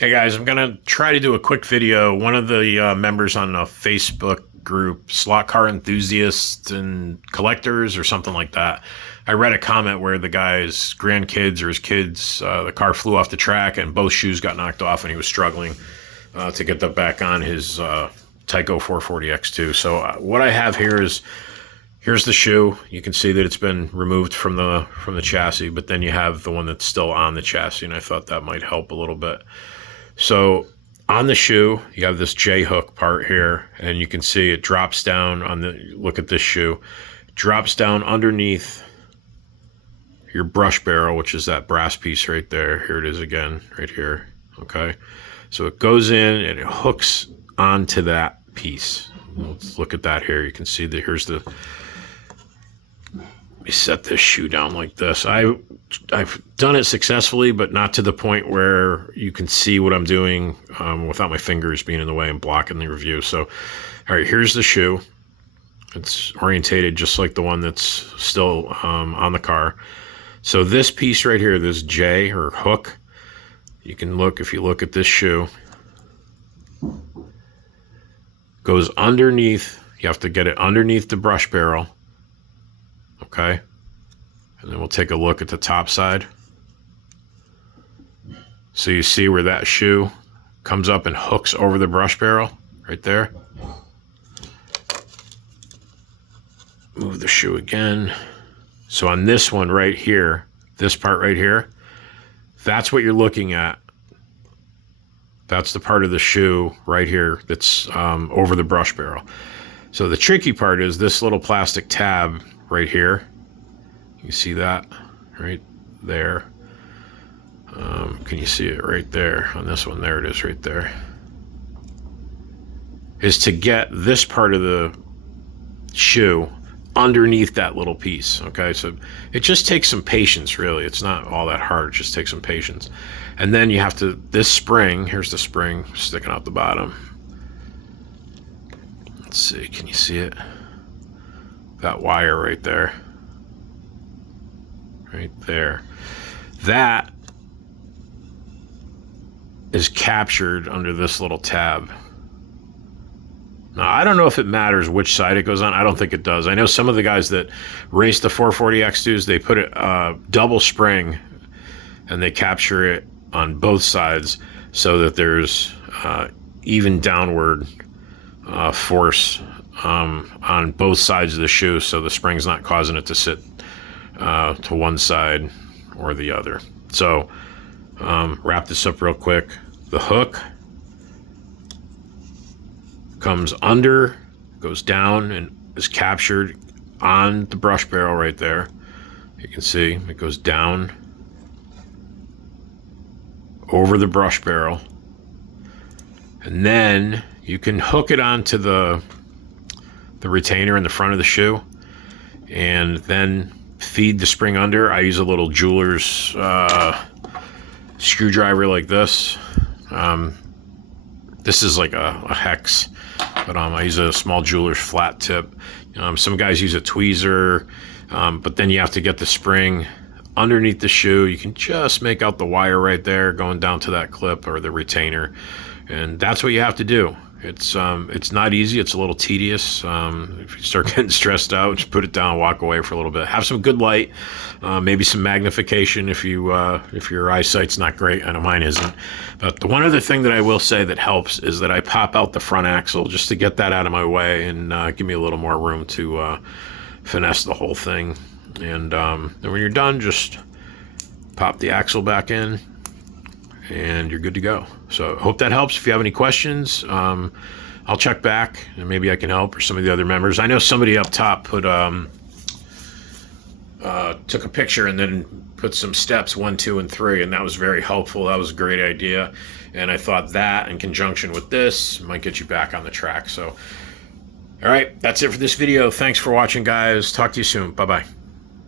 Hey guys, I'm gonna try to do a quick video. One of the members on a Facebook group, Slot Car Enthusiasts and Collectors or something like that, I read a comment where the guy's grandkids or his kids, the car flew off the track and both shoes got knocked off and he was struggling to get them back on his Tyco 440X2. So what I have here is, here's the shoe. You can see that it's been removed from the chassis, but then you have the one that's still on the chassis, and I thought that might help a little bit. So on the shoe, you have this J-hook part here, and you can see it drops down on the, look at this shoe, drops down underneath your brush barrel, which is that brass piece right there. Here it is again, right here, okay? So it goes in and it hooks onto that piece. Let's look at that here. You can see that here's the, let me set this shoe down like this. I've done it successfully, but not to the point where you can see what I'm doing without my fingers being in the way and blocking the review. So, all right, here's the shoe. It's orientated just like the one that's still on the car. So this piece right here, this J or hook, you can look, if you look at this shoe, goes underneath, you have to get it underneath the brush barrel. Okay, and then we'll take a look at the top side. So you see where that shoe comes up and hooks over the brush barrel right there. Move the shoe again. So on this one right here, this part right here, that's what you're looking at. That's the part of the shoe right here that's over the brush barrel. So the tricky part is this little plastic tab right here. You see that right there? Can you see it right there on this one? There it is right there. Is to get this part of the shoe underneath that little piece. Okay, so it just takes some patience, really. It's not all that hard. It just takes some patience. And then you have to, this spring, here's the spring sticking out the bottom. Let's see, can you see it? That wire right there. Right there. That is captured under this little tab. Now, I don't know if it matters which side it goes on. I don't think it does. I know some of the guys that race the 440X2s, they put it double spring and they capture it on both sides so that there's even downward force on both sides of the shoe, so the spring's not causing it to sit to one side or the other. So wrap this up real quick. The hook comes under, goes down, and is captured on the brush barrel right there. You can see it goes down over the brush barrel, and then you can hook it onto the retainer in the front of the shoe and then feed the spring under. I use a little jeweler's screwdriver like this. This is like a hex, but I use a small jeweler's flat tip. Some guys use a tweezer, but then you have to get the spring underneath the shoe. You can just make out the wire right there going down to that clip or the retainer, and that's what you have to do. It's not easy. It's a little tedious. If you start getting stressed out, just put it down, walk away for a little bit. Have some good light, maybe some magnification if your eyesight's not great. I know mine isn't. But the one other thing that I will say that helps is that I pop out the front axle just to get that out of my way and give me a little more room to finesse the whole thing. And then when you're done, just pop the axle back in, and you're good to go. So I hope that helps. If you have any questions, I'll check back and maybe I can help, or some of the other members. I know somebody up top put took a picture and then put some steps 1, 2, and 3, and that was very helpful. That was a great idea, and I thought that in conjunction with this might get you back on the track. So all right, that's it for this video. Thanks for watching, guys. Talk to you soon. Bye-bye.